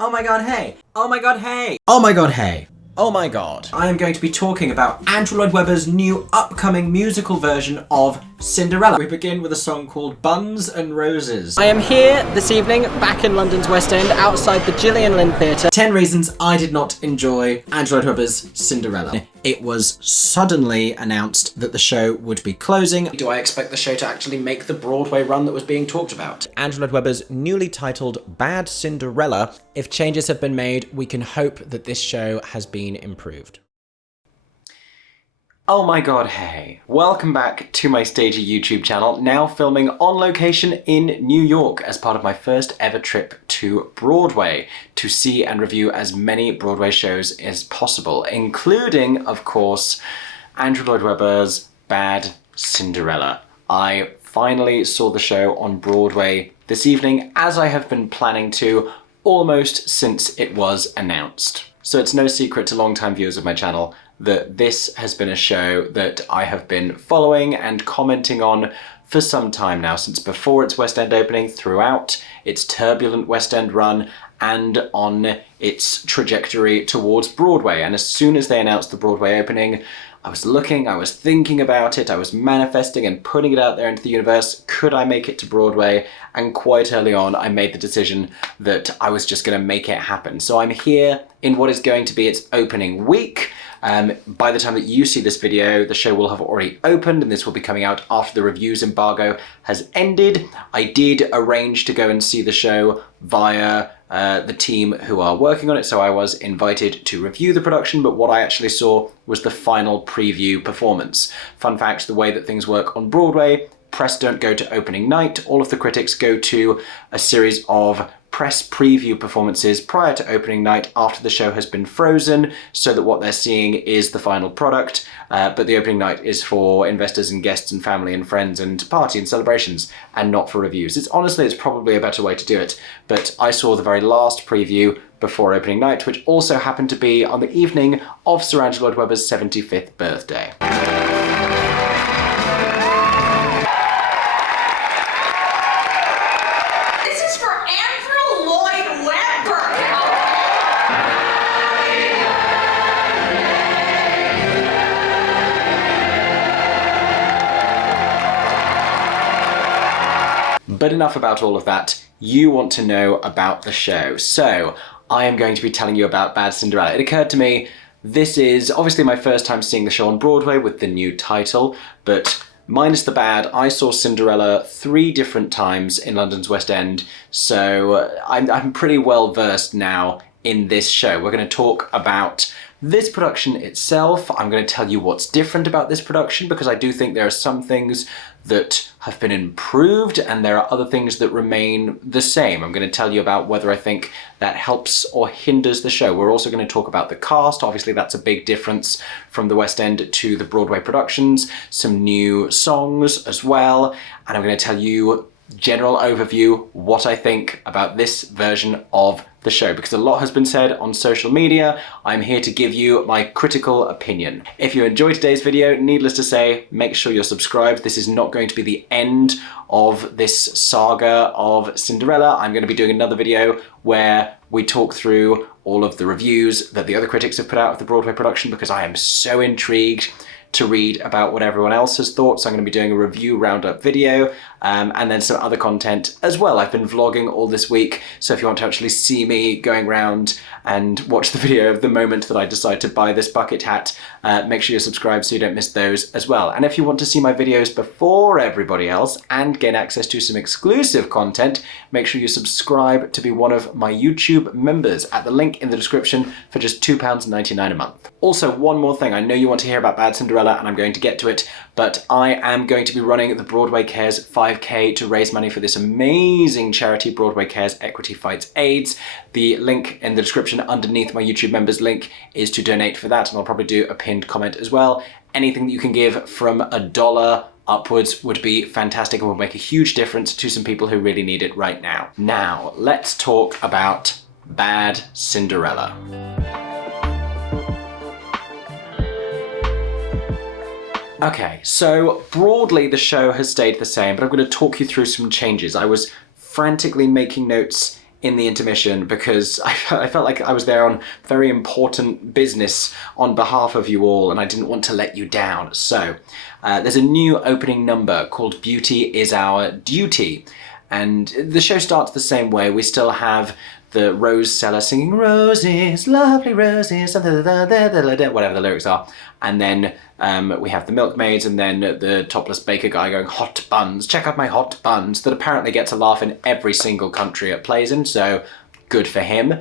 Oh my god, hey! Oh my god, hey! Oh my god, hey! Oh my god. I am going to be talking about Andrew Lloyd Webber's new upcoming musical version of Cinderella. We begin with a song called Buns and Roses. I am here this evening, back in London's West End, outside the Gillian Lynn Theatre. 10 reasons I did not enjoy Andrew Lloyd Webber's Cinderella. It was suddenly announced that the show would be closing. Do I expect the show to actually make the Broadway run that was being talked about? Andrew Lloyd Webber's newly titled Bad Cinderella. If changes have been made, we can hope that this show has been improved. Oh my god, hey. Welcome back to my Stagey YouTube channel, now filming on location in New York as part of my first ever trip to Broadway to see and review as many Broadway shows as possible, including, of course, Andrew Lloyd Webber's Bad Cinderella. I finally saw the show on Broadway this evening, as I have been planning to almost since it was announced. So it's no secret to long-time viewers of my channel that this has been a show that I have been following and commenting on for some time now, since before its West End opening, throughout its turbulent West End run, and on its trajectory towards Broadway. And as soon as they announced the Broadway opening, I was looking, I was thinking about it, I was manifesting and putting it out there into the universe. Could I make it to Broadway? And quite early on, I made the decision that I was just going to make it happen. So I'm here in what is going to be its opening week. By the time that you see this video, the show will have already opened, and this will be coming out after the reviews embargo has ended. I did arrange to go and see the show via the team who are working on it, so I was invited to review the production, but what I actually saw was the final preview performance. Fun fact, the way that things work on Broadway, press don't go to opening night. All of the critics go to a series of press preview performances prior to opening night after the show has been frozen, so that what they're seeing is the final product, but the opening night is for investors and guests and family and friends and party and celebrations, and not for reviews. It's probably a better way to do it, but I saw the very last preview before opening night, which also happened to be on the evening of Sir Andrew Lloyd Webber's 75th birthday. But enough about all of that. You want to know about the show. So I am going to be telling you about Bad Cinderella. It occurred to me, this is obviously my first time seeing the show on Broadway with the new title, but minus the bad, I saw Cinderella 3 different times in London's West End, so I'm pretty well versed now in this show. We're going to talk about this production itself. I'm going to tell you what's different about this production, because I do think there are some things that have been improved and there are other things that remain the same. I'm going to tell you about whether I think that helps or hinders the show. We're also going to talk about the cast. Obviously that's a big difference from the West End to the Broadway productions. Some new songs as well. And I'm going to tell you general overview, what I think about this version of the show, because a lot has been said on social media. I'm here to give you my critical opinion. If you enjoyed today's video, needless to say, make sure you're subscribed. This is not going to be the end of this saga of Cinderella. I'm going to be doing another video where we talk through all of the reviews that the other critics have put out of the Broadway production, because I am so intrigued to read about what everyone else has thought. So I'm going to be doing a review roundup video, and then some other content as well. I've been vlogging all this week, so if you want to actually see me going around and watch the video of the moment that I decide to buy this bucket hat, make sure you're subscribed so you don't miss those as well. And if you want to see my videos before everybody else and gain access to some exclusive content, make sure you subscribe to be one of my YouTube members at the link in the description for just £2.99 a month. Also, one more thing. I know you want to hear about Bad Cinderella, and I'm going to get to it, but I am going to be running the Broadway Cares 5K to raise money for this amazing charity, Broadway Cares Equity Fights AIDS. The link in the description underneath my YouTube members link is to donate for that, and I'll probably do a pinned comment as well. Anything that you can give from $1 upwards would be fantastic and will make a huge difference to some people who really need it right now. Now, let's talk about Bad Cinderella. Okay, so broadly the show has stayed the same, but I'm going to talk you through some changes. I was frantically making notes in the intermission because I felt like I was there on very important business on behalf of you all and I didn't want to let you down. So there's a new opening number called Beauty is Our Duty. And the show starts the same way. We still have the rose seller singing roses, lovely roses, whatever the lyrics are. And then we have the milkmaids and then the topless baker guy going, hot buns, check out my hot buns, that apparently gets a laugh in every single country it plays in, so good for him.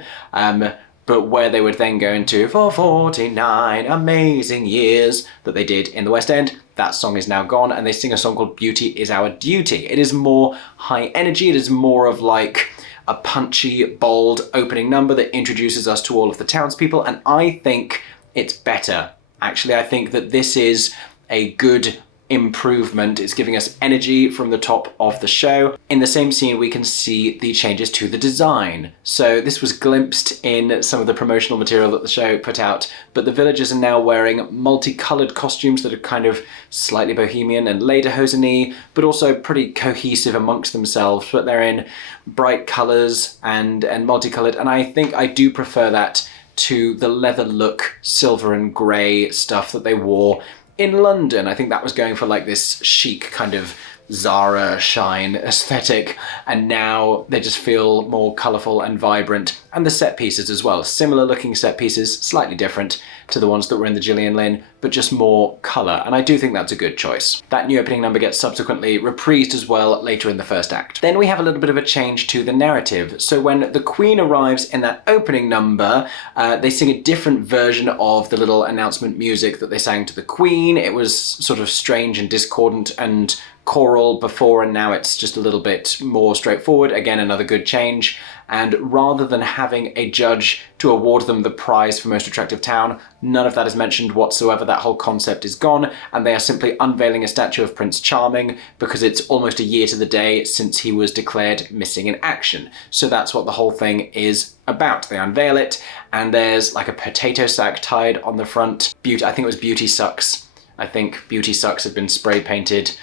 But where they would then go into for 49 amazing years that they did in the West End, that song is now gone and they sing a song called Beauty is Our Duty. It is more high energy, it is more of like a punchy, bold opening number that introduces us to all of the townspeople, and I think it's better. Actually, I think that this is a good improvement. It's giving us energy from the top of the show. In the same scene, we can see the changes to the design. So this was glimpsed in some of the promotional material that the show put out, but the villagers are now wearing multicolored costumes that are kind of slightly bohemian and lederhosen-y, but also pretty cohesive amongst themselves, but they're in bright colors and multicolored, and I think I do prefer that to the leather look, silver and gray stuff that they wore in London. I think that was going for like this chic kind of Zara shine aesthetic, and now they just feel more colourful and vibrant. And the set pieces as well, similar looking set pieces, slightly different to the ones that were in the Gillian Lynn, but just more colour, and I do think that's a good choice. That new opening number gets subsequently reprised as well later in the first act. Then we have a little bit of a change to the narrative. So when the Queen arrives in that opening number, they sing a different version of the little announcement music that they sang to the Queen. It was sort of strange and discordant and choral before, and now it's just a little bit more straightforward. Again, another good change. And rather than having a judge to award them the prize for most attractive town, none of that is mentioned whatsoever. That whole concept is gone, and they are simply unveiling a statue of Prince Charming because it's almost a year to the day since he was declared missing in action. So that's what the whole thing is about. They unveil it, and there's like a potato sack tied on the front. I think it was Beauty Sucks. I think Beauty Sucks had been spray painted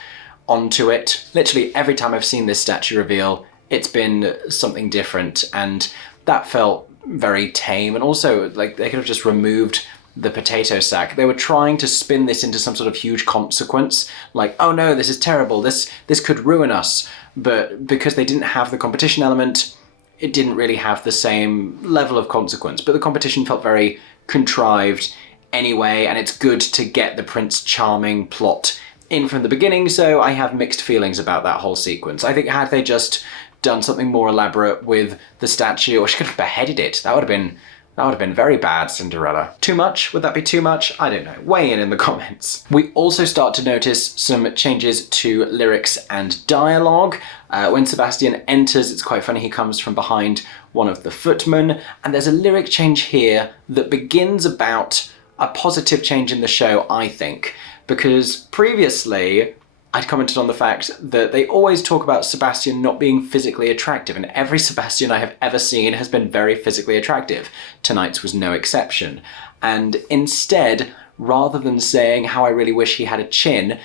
onto it. Literally every time I've seen this statue reveal, it's been something different, and that felt very tame. And also, like, they could have just removed the potato sack. They were trying to spin this into some sort of huge consequence, like, oh no, this is terrible, this could ruin us. But because they didn't have the competition element, it didn't really have the same level of consequence. But the competition felt very contrived anyway, and it's good to get the Prince Charming plot in from the beginning, so I have mixed feelings about that whole sequence. I think had they just done something more elaborate with the statue, or she could have beheaded it, that would have been very bad, Cinderella. Too much? Would that be too much? I don't know. Weigh in the comments. We also start to notice some changes to lyrics and dialogue. When Sebastian enters, it's quite funny, he comes from behind one of the footmen, and there's a lyric change here that begins about a positive change in the show, I think. Because previously, I'd commented on the fact that they always talk about Sebastian not being physically attractive, and every Sebastian I have ever seen has been very physically attractive. Tonight's was no exception. And instead, rather than saying how I really wish he had a chin,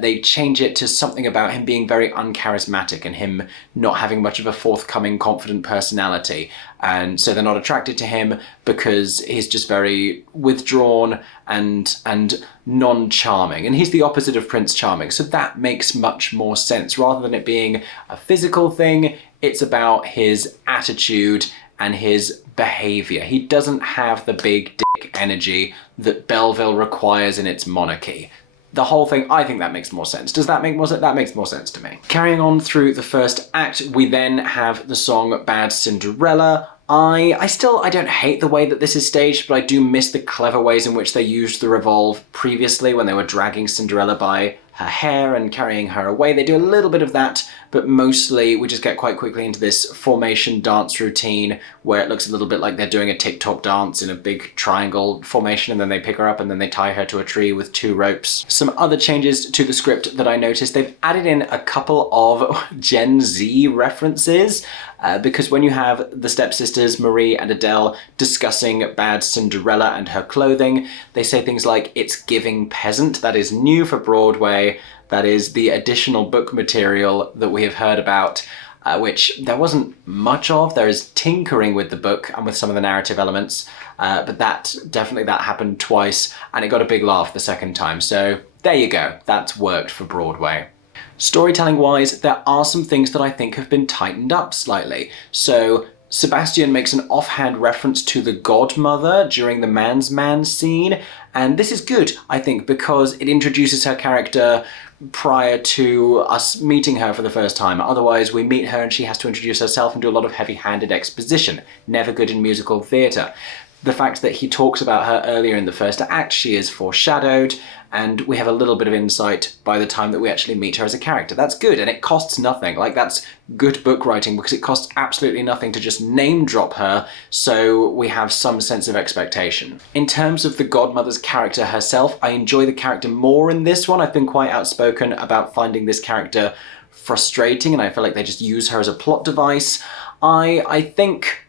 they change it to something about him being very uncharismatic and him not having much of a forthcoming, confident personality. And so they're not attracted to him because he's just very withdrawn and non-charming. And he's the opposite of Prince Charming. So that makes much more sense. Rather than it being a physical thing, it's about his attitude and his behavior. He doesn't have the big dick energy that Belleville requires in its monarchy. The whole thing, I think that makes more sense. Does that make more sense? That makes more sense to me. Carrying on through the first act, we then have the song Bad Cinderella. I don't hate the way that this is staged, but I do miss the clever ways in which they used the revolve previously when they were dragging Cinderella by her hair and carrying her away. They do a little bit of that, but mostly we just get quite quickly into this formation dance routine where it looks a little bit like they're doing a TikTok dance in a big triangle formation, and then they pick her up and then they tie her to a tree with 2 ropes. Some other changes to the script that I noticed, they've added in a couple of Gen Z references. Because when you have the stepsisters, Marie and Adele, discussing Bad Cinderella and her clothing, they say things like, "It's giving peasant." That is new for Broadway. That is the additional book material that we have heard about. which there wasn't much of. There is tinkering with the book and with some of the narrative elements, but that happened twice, and it got a big laugh the second time. So there you go, that's worked for Broadway. Storytelling wise, there are some things that I think have been tightened up slightly. So Sebastian makes an offhand reference to the godmother during the man's man scene, and this is good, I think, because it introduces her character prior to us meeting her for the first time. Otherwise, we meet her and she has to introduce herself and do a lot of heavy-handed exposition. Never good in musical theatre. The fact that he talks about her earlier in the first act, she is foreshadowed, and we have a little bit of insight by the time that we actually meet her as a character. That's good, and it costs nothing. Like, that's good book writing, because it costs absolutely nothing to just name drop her, so we have some sense of expectation. In terms of the godmother's character herself, I enjoy the character more in this one. I've been quite outspoken about finding this character frustrating, and I feel like they just use her as a plot device. I think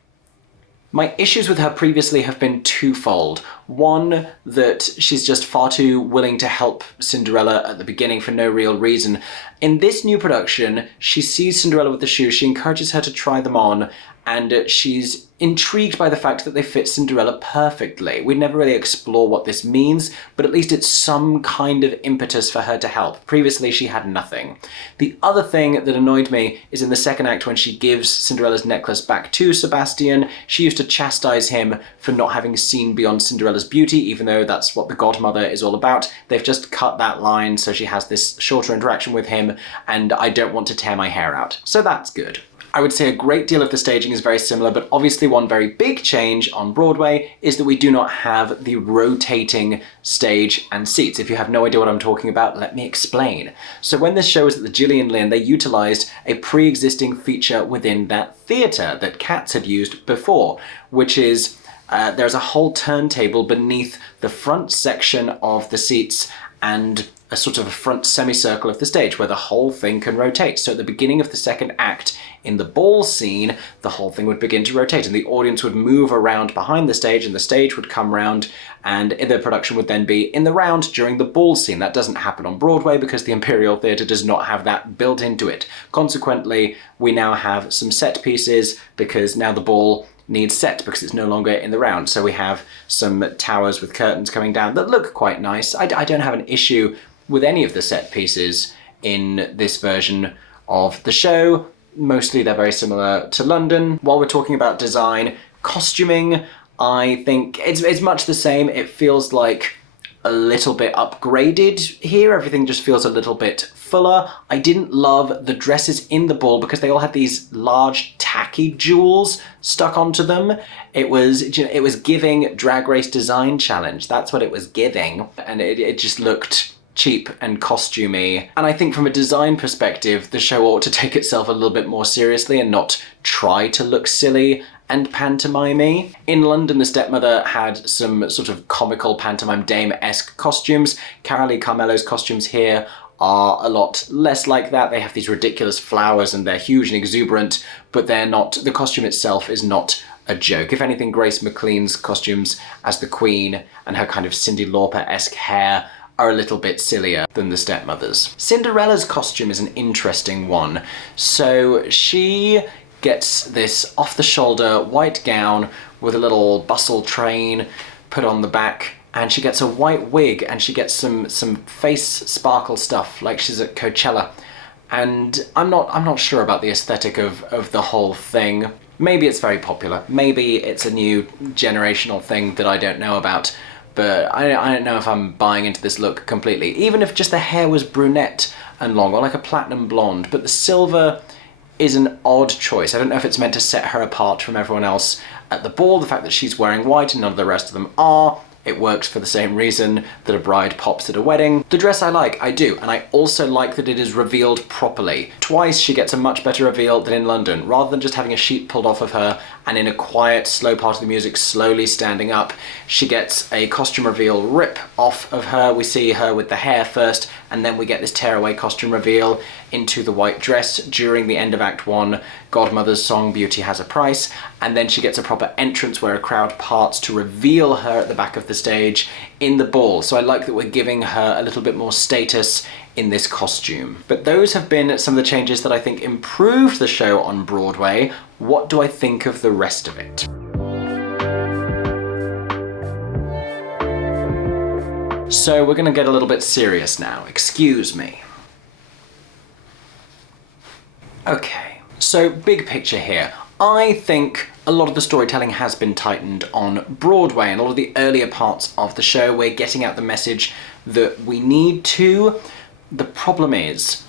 my issues with her previously have been twofold. One, that she's just far too willing to help Cinderella at the beginning for no real reason. In this new production, she sees Cinderella with the shoes, she encourages her to try them on, and she's intrigued by the fact that they fit Cinderella perfectly. We never really explore what this means, but at least it's some kind of impetus for her to help. Previously, she had nothing. The other thing that annoyed me is in the second act when she gives Cinderella's necklace back to Sebastian. She used to chastise him for not having seen beyond Cinderella's beauty, even though that's what the godmother is all about. They've just cut that line so she has this shorter interaction with him, and I don't want to tear my hair out. So that's good. I would say a great deal of the staging is very similar, but obviously one very big change on Broadway is that we do not have the rotating stage and seats. If you have no idea what I'm talking about, let me explain. So when this show was at the Gillian Lynn, they utilised a pre-existing feature within that theatre that Cats had used before, which is there's a whole turntable beneath the front section of the seats and a sort of a front semicircle of the stage where the whole thing can rotate. So at the beginning of the second act, in the ball scene, the whole thing would begin to rotate and the audience would move around behind the stage and the stage would come round, and the production would then be in the round during the ball scene. That doesn't happen on Broadway because the Imperial Theatre does not have that built into it. Consequently, we now have some set pieces because now the ball needs set because it's no longer in the round. So we have some towers with curtains coming down that look quite nice. I don't have an issue with any of the set pieces in this version of the show. Mostly they're very similar to London. While we're talking about design, costuming, I think it's much the same. It feels like a little bit upgraded here. Everything just feels a little bit fuller. I didn't love the dresses in the ball because they all had these large tacky jewels stuck onto them. It was giving Drag Race Design Challenge. That's what it was giving. And it just looked cheap and costumey. And I think from a design perspective, the show ought to take itself a little bit more seriously and not try to look silly and pantomime-y. In London, the stepmother had some sort of comical pantomime dame-esque costumes. Carolee Carmelo's costumes here are a lot less like that. They have these ridiculous flowers and they're huge and exuberant, but they're not, the costume itself is not a joke. If anything, Grace McLean's costumes as the Queen and her kind of Cyndi Lauper-esque hair are a little bit sillier than the stepmother's. Cinderella's costume is an interesting one. So she gets this off-the-shoulder white gown with a little bustle train put on the back, and she gets a white wig and she gets some face sparkle stuff like she's at Coachella. And I'm not sure about the aesthetic of the whole thing. Maybe it's very popular. Maybe it's a new generational thing that I don't know about. But I don't know if I'm buying into this look completely. Even if just the hair was brunette and long, or like a platinum blonde, but the silver is an odd choice. I don't know if it's meant to set her apart from everyone else at the ball. The fact that she's wearing white and none of the rest of them are, it works for the same reason that a bride pops at a wedding. The dress I like, I do, and I also like that it is revealed properly. Twice she gets a much better reveal than in London. Rather than just having a sheet pulled off of her and in a quiet, slow part of the music, slowly standing up, she gets a costume reveal rip off of her. We see her with the hair first, and then we get this tearaway costume reveal into the white dress during the end of Act 1, Godmother's song Beauty Has a Price, and then she gets a proper entrance where a crowd parts to reveal her at the back of the stage in the ball. So I like that we're giving her a little bit more status in this costume. But those have been some of the changes that I think improved the show on Broadway. What do I think of the rest of it? So we're gonna get a little bit serious now, excuse me. Okay, so big picture here. I think a lot of the storytelling has been tightened on Broadway, and a lot of the earlier parts of the show we're getting out the message that we need to. The problem is,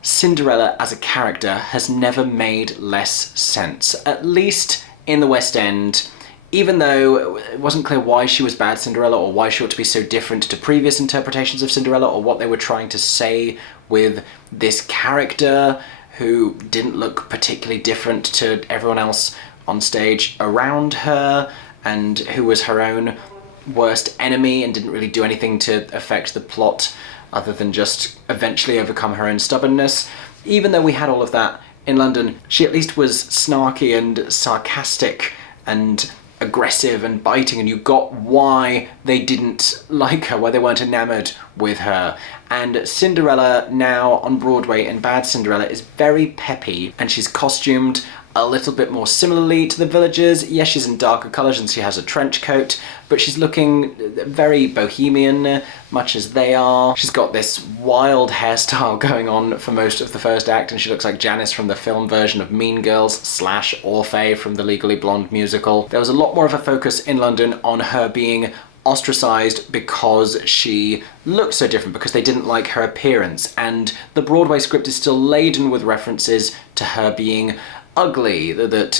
Cinderella as a character has never made less sense, at least in the West End. Even though it wasn't clear why she was bad Cinderella or why she ought to be so different to previous interpretations of Cinderella or what they were trying to say with this character who didn't look particularly different to everyone else on stage around her and who was her own worst enemy and didn't really do anything to affect the plot other than just eventually overcome her own stubbornness. Even though we had all of that in London, she at least was snarky and sarcastic and aggressive and biting, and you got why they didn't like her, why they weren't enamored with her. And Cinderella now on Broadway in Bad Cinderella is very peppy, and she's costumed a little bit more similarly to the villagers. Yes, she's in darker colours and she has a trench coat, but she's looking very bohemian, much as they are. She's got this wild hairstyle going on for most of the first act, and she looks like Janice from the film version of Mean Girls / Orfeh from the Legally Blonde musical. There was a lot more of a focus in London on her being ostracized because she looked so different, because they didn't like her appearance, and the Broadway script is still laden with references to her being ugly, that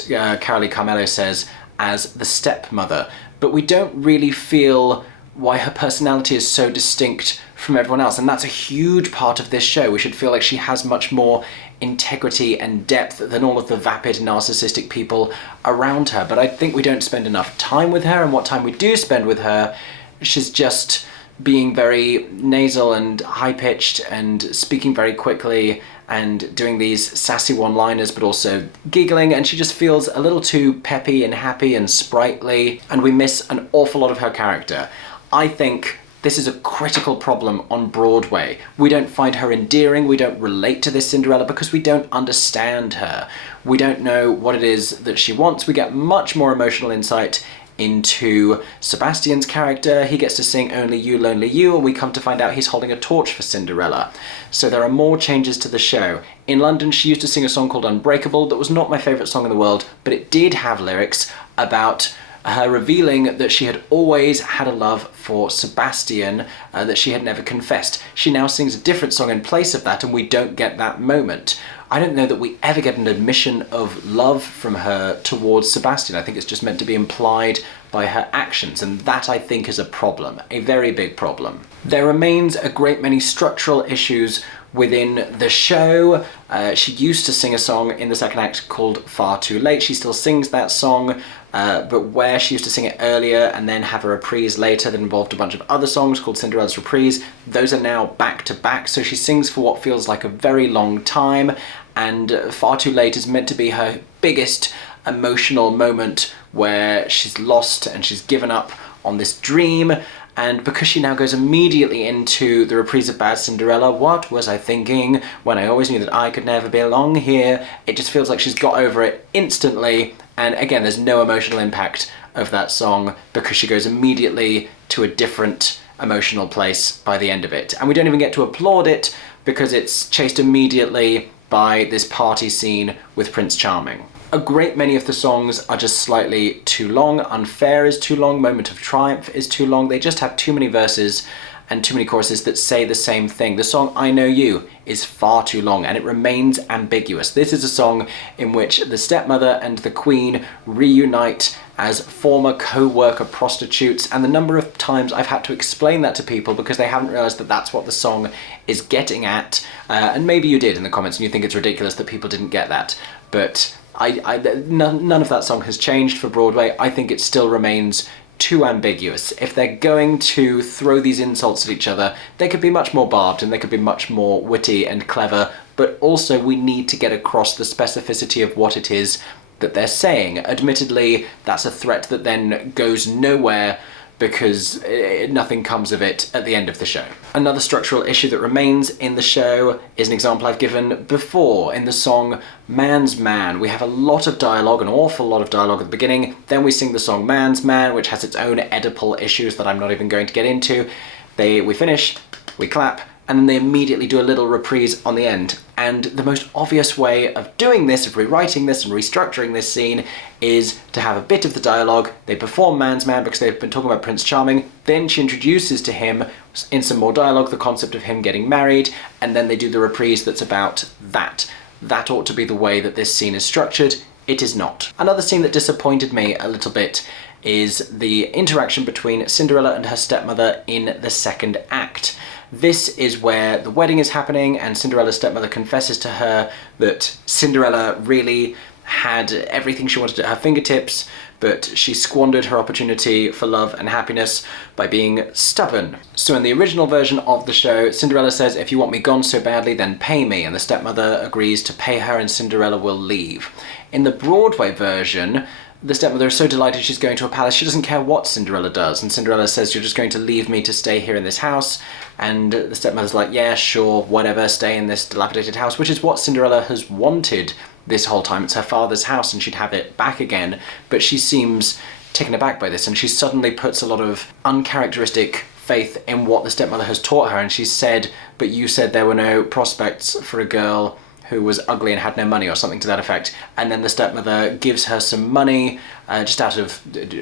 Carolee Carmello says as the stepmother, but we don't really feel why her personality is so distinct from everyone else, and that's a huge part of this show. We should feel like she has much more integrity and depth than all of the vapid, narcissistic people around her, but I think we don't spend enough time with her, and what time we do spend with her, she's just being very nasal and high-pitched and speaking very quickly and doing these sassy one-liners, but also giggling, and she just feels a little too peppy and happy and sprightly, and we miss an awful lot of her character. I think this is a critical problem on Broadway. We don't find her endearing, we don't relate to this Cinderella because we don't understand her. We don't know what it is that she wants. We get much more emotional insight into Sebastian's character. He gets to sing Only You, Lonely You, and we come to find out he's holding a torch for Cinderella. So there are more changes to the show. In London, she used to sing a song called Unbreakable that was not my favourite song in the world, but it did have lyrics about her revealing that she had always had a love for Sebastian, that she had never confessed. She now sings a different song in place of that, and we don't get that moment. I don't know that we ever get an admission of love from her towards Sebastian. I think it's just meant to be implied by her actions, and that I think is a problem, a very big problem. There remains a great many structural issues within the show. She used to sing a song in the second act called Far Too Late. She still sings that song, but where she used to sing it earlier and then have a reprise later that involved a bunch of other songs called Cinderella's Reprise, those are now back to back, so she sings for what feels like a very long time, and Far Too Late is meant to be her biggest emotional moment where she's lost and she's given up on this dream. And because she now goes immediately into the reprise of Bad Cinderella, what was I thinking when I always knew that I could never belong here? It just feels like she's got over it instantly. And again, there's no emotional impact of that song because she goes immediately to a different emotional place by the end of it. And we don't even get to applaud it because it's chased immediately by this party scene with Prince Charming. A great many of the songs are just slightly too long. Unfair is too long, Moment of Triumph is too long. They just have too many verses and too many choruses that say the same thing. The song I Know You is far too long and it remains ambiguous. This is a song in which the stepmother and the queen reunite as former co-worker prostitutes, and the number of times I've had to explain that to people because they haven't realised that that's what the song is getting at, and maybe you did in the comments and you think it's ridiculous that people didn't get that, but None of that song has changed for Broadway. I think it still remains too ambiguous. If they're going to throw these insults at each other, they could be much more barbed and they could be much more witty and clever, but also we need to get across the specificity of what it is that they're saying. Admittedly, that's a threat that then goes nowhere because nothing comes of it at the end of the show. Another structural issue that remains in the show is an example I've given before in the song Man's Man. We have a lot of dialogue, an awful lot of dialogue at the beginning, then we sing the song Man's Man, which has its own Oedipal issues that I'm not even going to get into. We finish, we clap, and then they immediately do a little reprise on the end. And the most obvious way of doing this, of rewriting this and restructuring this scene, is to have a bit of the dialogue. They perform Man's Man because they've been talking about Prince Charming, then she introduces to him, in some more dialogue, the concept of him getting married, and then they do the reprise that's about that. That ought to be the way that this scene is structured. It is not. Another scene that disappointed me a little bit is the interaction between Cinderella and her stepmother in the second act. This is where the wedding is happening and Cinderella's stepmother confesses to her that Cinderella really had everything she wanted at her fingertips, but she squandered her opportunity for love and happiness by being stubborn. So in the original version of the show, Cinderella says, "If you want me gone so badly, then pay me," and the stepmother agrees to pay her and Cinderella will leave. In the Broadway version, the stepmother is so delighted she's going to a palace, she doesn't care what Cinderella does, and Cinderella says, "You're just going to leave me to stay here in this house," and the stepmother's like, "Yeah, sure, whatever, stay in this dilapidated house," which is what Cinderella has wanted this whole time. It's her father's house and she'd have it back again, but she seems taken aback by this, and she suddenly puts a lot of uncharacteristic faith in what the stepmother has taught her, and she said, "But you said there were no prospects for a girl who was ugly and had no money," or something to that effect. And then the stepmother gives her some money just out of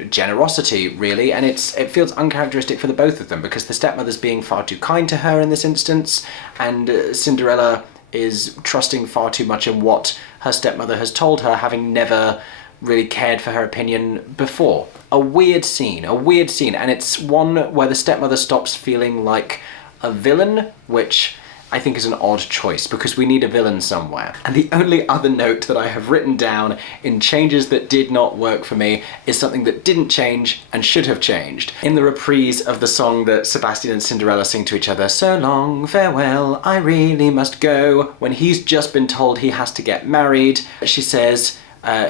generosity, really, and it feels uncharacteristic for the both of them because the stepmother's being far too kind to her in this instance, and Cinderella is trusting far too much in what her stepmother has told her, having never really cared for her opinion before. A weird scene, and it's one where the stepmother stops feeling like a villain, which I think is an odd choice because we need a villain somewhere. And the only other note that I have written down in changes that did not work for me is something that didn't change and should have changed. In the reprise of the song that Sebastian and Cinderella sing to each other, "So long, farewell, I really must go," when he's just been told he has to get married, she says,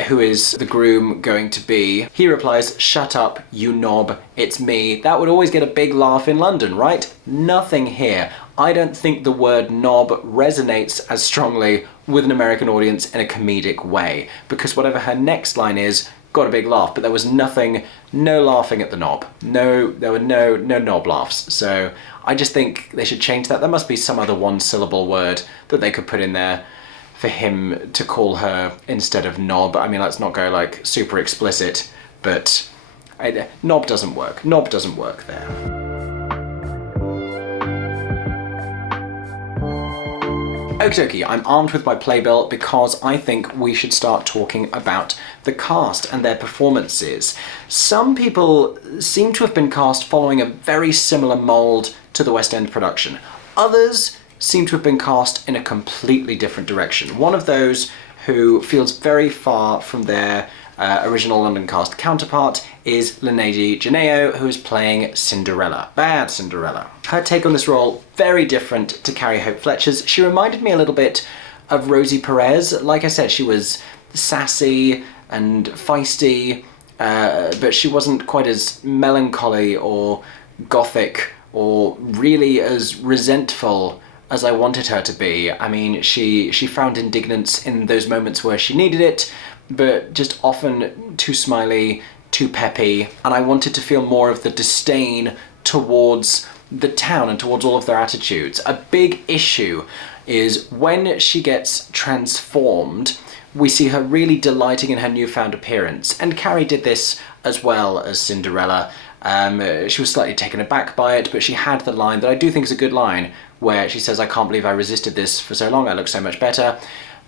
who is the groom going to be? He replies, "Shut up, you knob, it's me." That would always get a big laugh in London, right? Nothing here. I don't think the word knob resonates as strongly with an American audience in a comedic way, because whatever her next line is, got a big laugh, but there was nothing, no laughing at the knob. No, there were no knob laughs. So I just think they should change that. There must be some other one-syllable word that they could put in there for him to call her instead of knob. I mean, let's not go like super explicit, but knob doesn't work. Knob doesn't work there. Okie dokie, I'm armed with my playbill because I think we should start talking about the cast and their performances. Some people seem to have been cast following a very similar mould to the West End production. Others seem to have been cast in a completely different direction. One of those who feels very far from their original London cast counterpart is Lady Janeo, who is playing Cinderella, Bad Cinderella. Her take on this role, very different to Carrie Hope Fletcher's. She reminded me a little bit of Rosie Perez. Like I said, she was sassy and feisty, but she wasn't quite as melancholy or gothic or really as resentful as I wanted her to be. I mean, she found indignance in those moments where she needed it, but just often too smiley, too peppy, and I wanted to feel more of the disdain towards the town and towards all of their attitudes. A big issue is when she gets transformed, we see her really delighting in her newfound appearance, and Carrie did this as well as Cinderella. She was slightly taken aback by it, but she had the line that I do think is a good line, where she says, "I can't believe I resisted this for so long, I look so much better."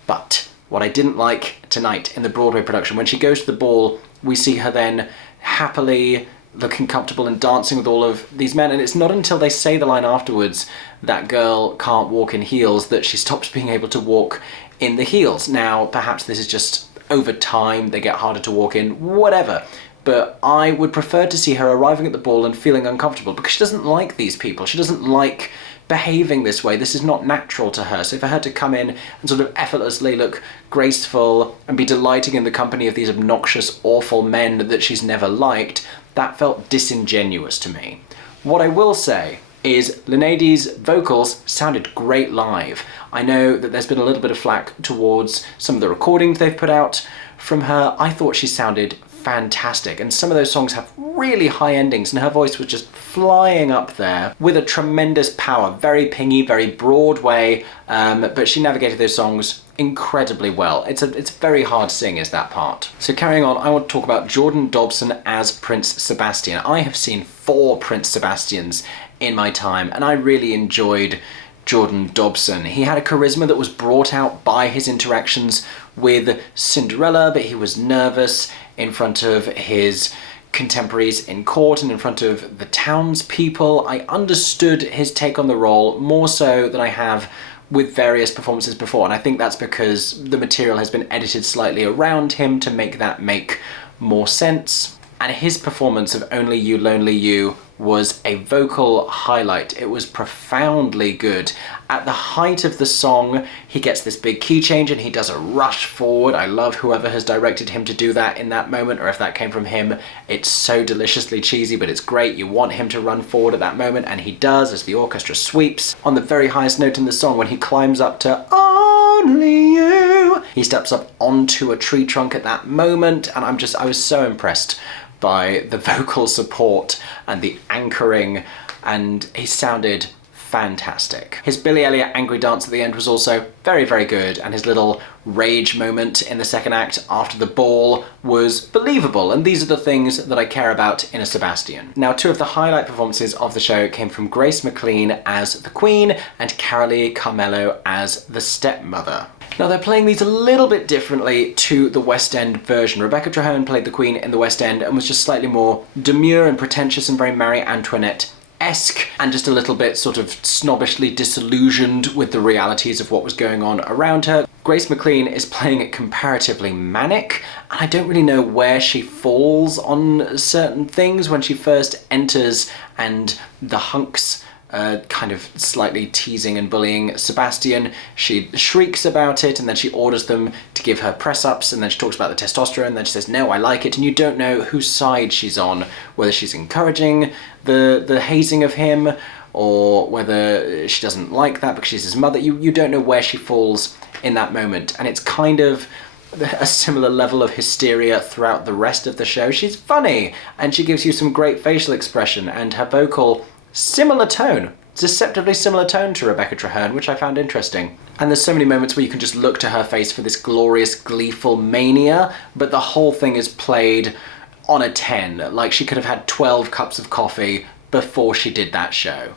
But what I didn't like tonight in the Broadway production, when she goes to the ball, we see her then happily looking comfortable and dancing with all of these men, and it's not until they say the line afterwards, "That girl can't walk in heels," that she stops being able to walk in the heels. Now, perhaps this is just over time they get harder to walk in, whatever. But I would prefer to see her arriving at the ball and feeling uncomfortable, because she doesn't like these people. She doesn't like behaving this way. This is not natural to her. So for her to come in and sort of effortlessly look graceful and be delighting in the company of these obnoxious, awful men that she's never liked, that felt disingenuous to me. What I will say is Linnaeus' vocals sounded great live. I know that there's been a little bit of flack towards some of the recordings they've put out from her. I thought she sounded fantastic, and some of those songs have really high endings, and her voice was just flying up there with a tremendous power. Very pingy, very Broadway, but she navigated those songs incredibly well. It's very hard to sing, is that part. So carrying on, I want to talk about Jordan Dobson as Prince Sebastian. I have seen 4 Prince Sebastians in my time, and I really enjoyed Jordan Dobson. He had a charisma that was brought out by his interactions with Cinderella, but he was nervous in front of his contemporaries in court and in front of the townspeople. I understood his take on the role more so than I have with various performances before, and I think that's because the material has been edited slightly around him to make that make more sense. And his performance of Only You, Lonely You was a vocal highlight. It was profoundly good. At the height of the song, he gets this big key change and he does a rush forward. I love whoever has directed him to do that in that moment, or if that came from him. It's so deliciously cheesy, but it's great. You want him to run forward at that moment, and he does as the orchestra sweeps. On the very highest note in the song, when he climbs up to Only You, he steps up onto a tree trunk at that moment, and I was so impressed by the vocal support and the anchoring, and he sounded fantastic. His Billy Elliot angry dance at the end was also very, very good, and his little rage moment in the second act after the ball was believable, and these are the things that I care about in a Sebastian. Now, 2 of the highlight performances of the show came from Grace McLean as the Queen and Carolee Carmello as the stepmother. Now, they're playing these a little bit differently to the West End version. Rebecca Treherne played the Queen in the West End and was just slightly more demure and pretentious and very Marie Antoinette-esque, and just a little bit sort of snobbishly disillusioned with the realities of what was going on around her. Grace McLean is playing it comparatively manic, and I don't really know where she falls on certain things. When she first enters and the hunks kind of slightly teasing and bullying Sebastian, she shrieks about it, and then she orders them to give her press-ups, and then she talks about the testosterone, and then she says, no, I like it, and you don't know whose side she's on, whether she's encouraging the hazing of him, or whether she doesn't like that because she's his mother. You don't know where she falls in that moment, and it's kind of a similar level of hysteria throughout the rest of the show. She's funny, and she gives you some great facial expression, and her vocal similar tone, deceptively similar tone to Rebecca Treherne, which I found interesting. And there's so many moments where you can just look to her face for this glorious, gleeful mania, but the whole thing is played on a 10. Like, she could have had 12 cups of coffee before she did that show.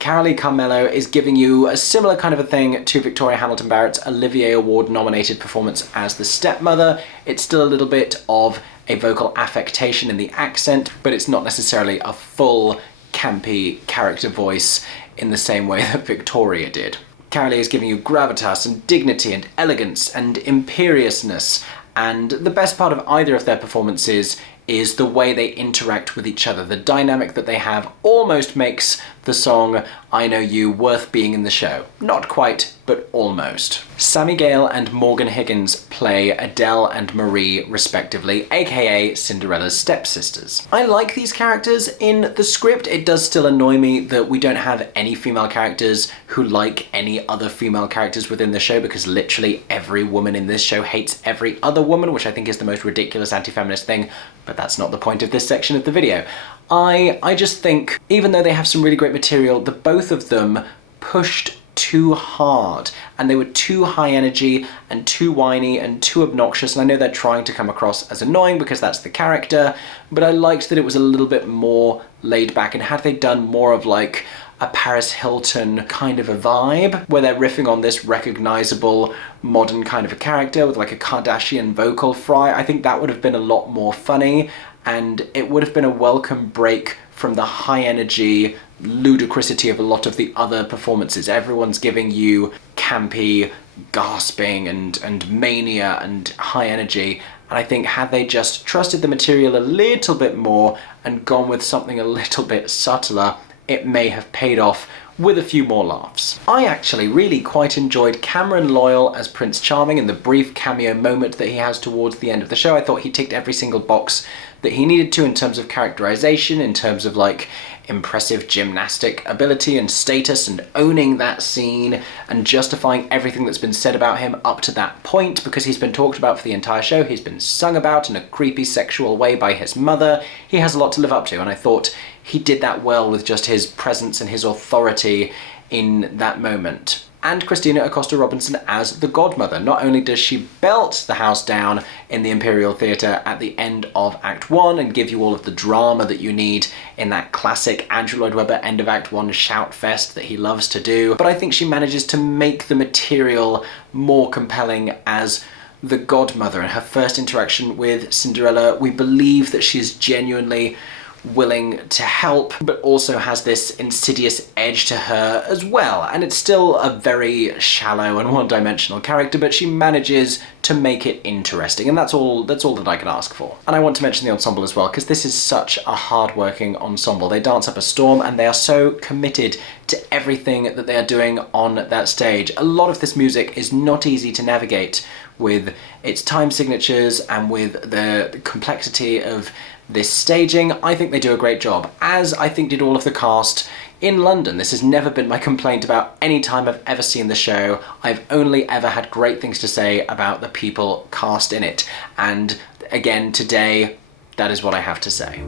Carolee Carmello is giving you a similar kind of a thing to Victoria Hamilton Barrett's Olivier Award nominated performance as the stepmother. It's still a little bit of a vocal affectation in the accent, but it's not necessarily a full campy character voice in the same way that Victoria did. Carolee is giving you gravitas and dignity and elegance and imperiousness, and the best part of either of their performances is the way they interact with each other. The dynamic that they have almost makes the song I Know You worth being in the show. Not quite, but almost. Sammy Gale and Morgan Higgins play Adele and Marie, respectively, aka Cinderella's stepsisters. I like these characters in the script. It does still annoy me that we don't have any female characters who like any other female characters within the show, because literally every woman in this show hates every other woman, which I think is the most ridiculous anti-feminist thing, but that's not the point of this section of the video. I just think, even though they have some really great material, the both of them pushed too hard, and they were too high energy and too whiny and too obnoxious, and I know they're trying to come across as annoying because that's the character, but I liked that it was a little bit more laid back, and had they done more of like a Paris Hilton kind of a vibe, where they're riffing on this recognizable modern kind of a character with like a Kardashian vocal fry, I think that would have been a lot more funny, and it would have been a welcome break from the high energy, ludicrousity of a lot of the other performances. Everyone's giving you campy, gasping and mania and high energy. And I think had they just trusted the material a little bit more and gone with something a little bit subtler, it may have paid off with a few more laughs. I actually really quite enjoyed Cameron Loyal as Prince Charming in the brief cameo moment that he has towards the end of the show. I thought he ticked every single box that he needed to in terms of characterization, in terms of like impressive gymnastic ability and status, and owning that scene and justifying everything that's been said about him up to that point, because he's been talked about for the entire show. He's been sung about in a creepy sexual way by his mother. He has a lot to live up to, and I thought he did that well with just his presence and his authority in that moment. And Christina Acosta Robinson as the godmother. Not only does she belt the house down in the Imperial Theatre at the end of Act 1 and give you all of the drama that you need in that classic Andrew Lloyd Webber end of Act 1 shout fest that he loves to do, but I think she manages to make the material more compelling as the godmother. In her first interaction with Cinderella, we believe that she's genuinely willing to help, but also has this insidious edge to her as well. And it's still a very shallow and one-dimensional character, but she manages to make it interesting, and that's all that I can ask for. And I want to mention the ensemble as well, because this is such a hard-working ensemble. They dance up a storm, and they are so committed to everything that they are doing on that stage. A lot of this music is not easy to navigate with its time signatures and with the complexity of this staging. I think they do a great job, as I think did all of the cast in London. This has never been my complaint about any time I've ever seen the show. I've only ever had great things to say about the people cast in it. And again, today, that is what I have to say.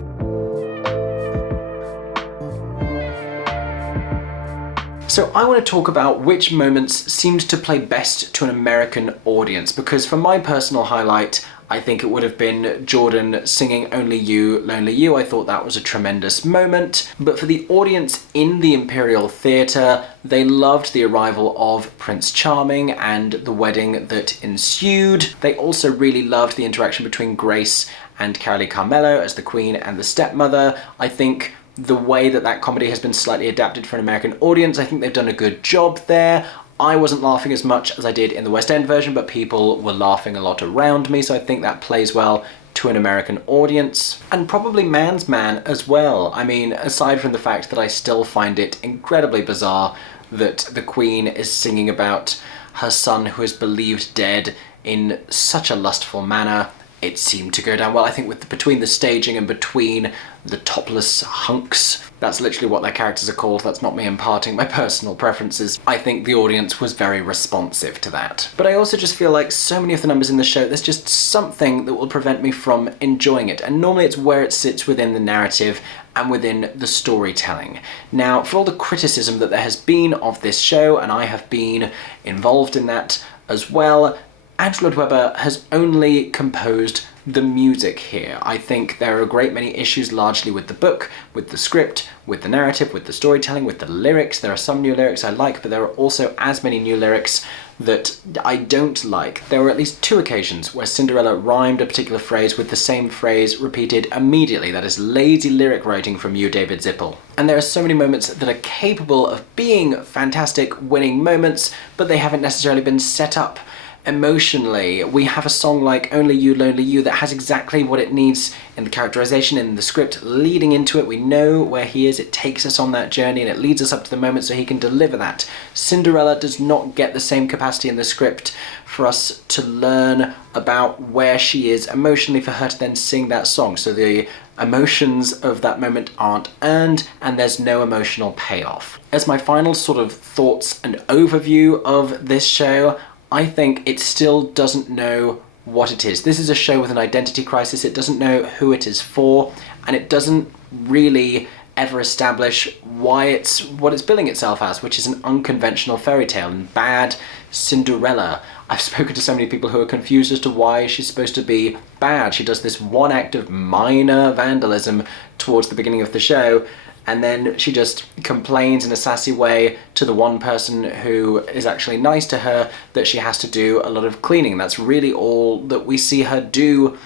So I want to talk about which moments seemed to play best to an American audience, because for my personal highlight, I think it would have been Jordan singing Only You, Lonely You. I thought that was a tremendous moment. But for the audience in the Imperial Theatre, they loved the arrival of Prince Charming and the wedding that ensued. They also really loved the interaction between Grace and Carolee Carmello as the Queen and the stepmother. I think the way that that comedy has been slightly adapted for an American audience, I think they've done a good job there. I wasn't laughing as much as I did in the West End version, but people were laughing a lot around me, so I think that plays well to an American audience. And probably Man's Man as well. I mean, aside from the fact that I still find it incredibly bizarre that the Queen is singing about her son who is believed dead in such a lustful manner, it seemed to go down well. I think between the staging and between the topless hunks, that's literally what their characters are called, that's not me imparting my personal preferences, I think the audience was very responsive to that. But I also just feel like so many of the numbers in the show, there's just something that will prevent me from enjoying it, and normally it's where it sits within the narrative and within the storytelling. Now, for all the criticism that there has been of this show, and I have been involved in that as well, Andrew Lloyd Webber has only composed the music here. I think there are a great many issues largely with the book, with the script, with the narrative, with the storytelling, with the lyrics. There are some new lyrics I like, but there are also as many new lyrics that I don't like. There were at least 2 occasions where Cinderella rhymed a particular phrase with the same phrase repeated immediately. That is lazy lyric writing from you, David Zippel. And there are so many moments that are capable of being fantastic, winning moments, but they haven't necessarily been set up emotionally. We have a song like Only You, Lonely You that has exactly what it needs in the characterization, in the script leading into it. We know where he is, it takes us on that journey, and it leads us up to the moment so he can deliver that. Cinderella does not get the same capacity in the script for us to learn about where she is emotionally for her to then sing that song. So the emotions of that moment aren't earned, and there's no emotional payoff. As my final sort of thoughts and overview of this show, I think it still doesn't know what it is. This is a show with an identity crisis. It doesn't know who it is for, and it doesn't really ever establish what it's billing itself as, which is an unconventional fairy tale and bad Cinderella. I've spoken to so many people who are confused as to why she's supposed to be bad. She does this one act of minor vandalism towards the beginning of the show, and then she just complains in a sassy way to the one person who is actually nice to her that she has to do a lot of cleaning. That's really all that we see her do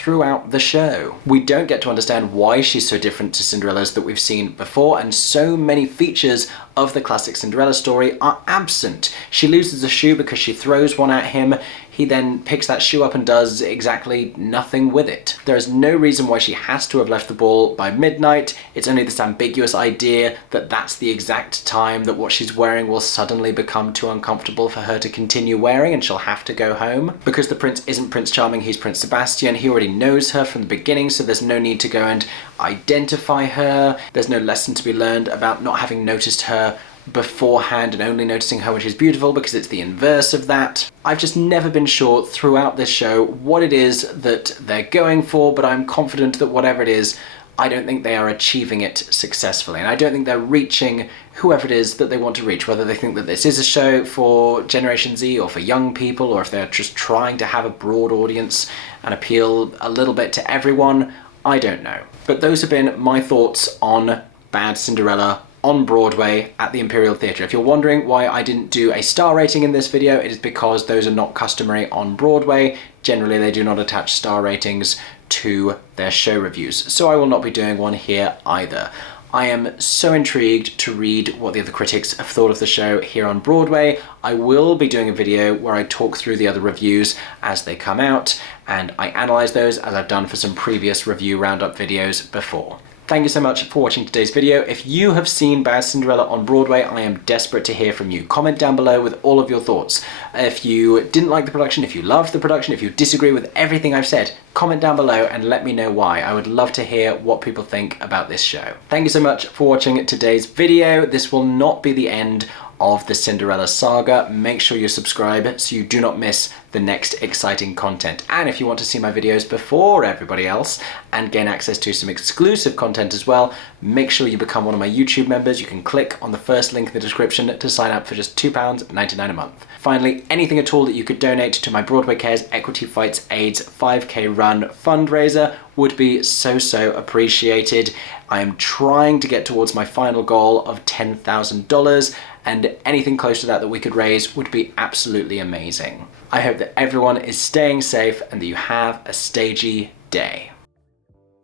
throughout the show. We don't get to understand why she's so different to Cinderella's that we've seen before, and so many features of the classic Cinderella story are absent. She loses a shoe because she throws one at him. He then picks that shoe up and does exactly nothing with it. There is no reason why she has to have left the ball by midnight. It's only this ambiguous idea that that's the exact time that what she's wearing will suddenly become too uncomfortable for her to continue wearing and she'll have to go home. Because the prince isn't Prince Charming, he's Prince Sebastian. He already knows her from the beginning, so there's no need to go and identify her. There's no lesson to be learned about not having noticed her beforehand and only noticing her when she's beautiful, because it's the inverse of that. I've just never been sure throughout this show what it is that they're going for, but I'm confident that whatever it is, I don't think they are achieving it successfully, and I don't think they're reaching whoever it is that they want to reach, whether they think that this is a show for Generation Z or for young people, or if they're just trying to have a broad audience and appeal a little bit to everyone. I don't know. But those have been my thoughts on Bad Cinderella on Broadway at the Imperial Theatre. If you're wondering why I didn't do a star rating in this video, it is because those are not customary on Broadway. Generally, they do not attach star ratings to their show reviews, so I will not be doing one here either. I am so intrigued to read what the other critics have thought of the show here on Broadway. I will be doing a video where I talk through the other reviews as they come out, and I analyse those as I've done for some previous review roundup videos before. Thank you so much for watching today's video. If you have seen Bad Cinderella on Broadway, I am desperate to hear from you. Comment down below with all of your thoughts. If you didn't like the production, if you loved the production, if you disagree with everything I've said, comment down below and let me know why. I would love to hear what people think about this show. Thank you so much for watching today's video. This will not be the end of the Cinderella saga. Make sure you subscribe so you do not miss the next exciting content. And if you want to see my videos before everybody else and gain access to some exclusive content as well, make sure you become one of my YouTube members. You can click on the first link in the description to sign up for just £2.99 a month. Finally, anything at all that you could donate to my Broadway Cares Equity Fights AIDS 5K Run fundraiser would be so appreciated. I am trying to get towards my final goal of $10,000, and anything close to that we could raise would be absolutely amazing. I hope that everyone is staying safe and that you have a stagey day.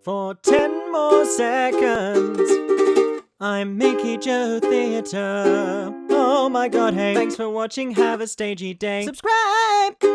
For 10 more seconds, I'm Mickey Joe Theatre. Oh my god, hey, thanks for watching, have a stagey day. Subscribe!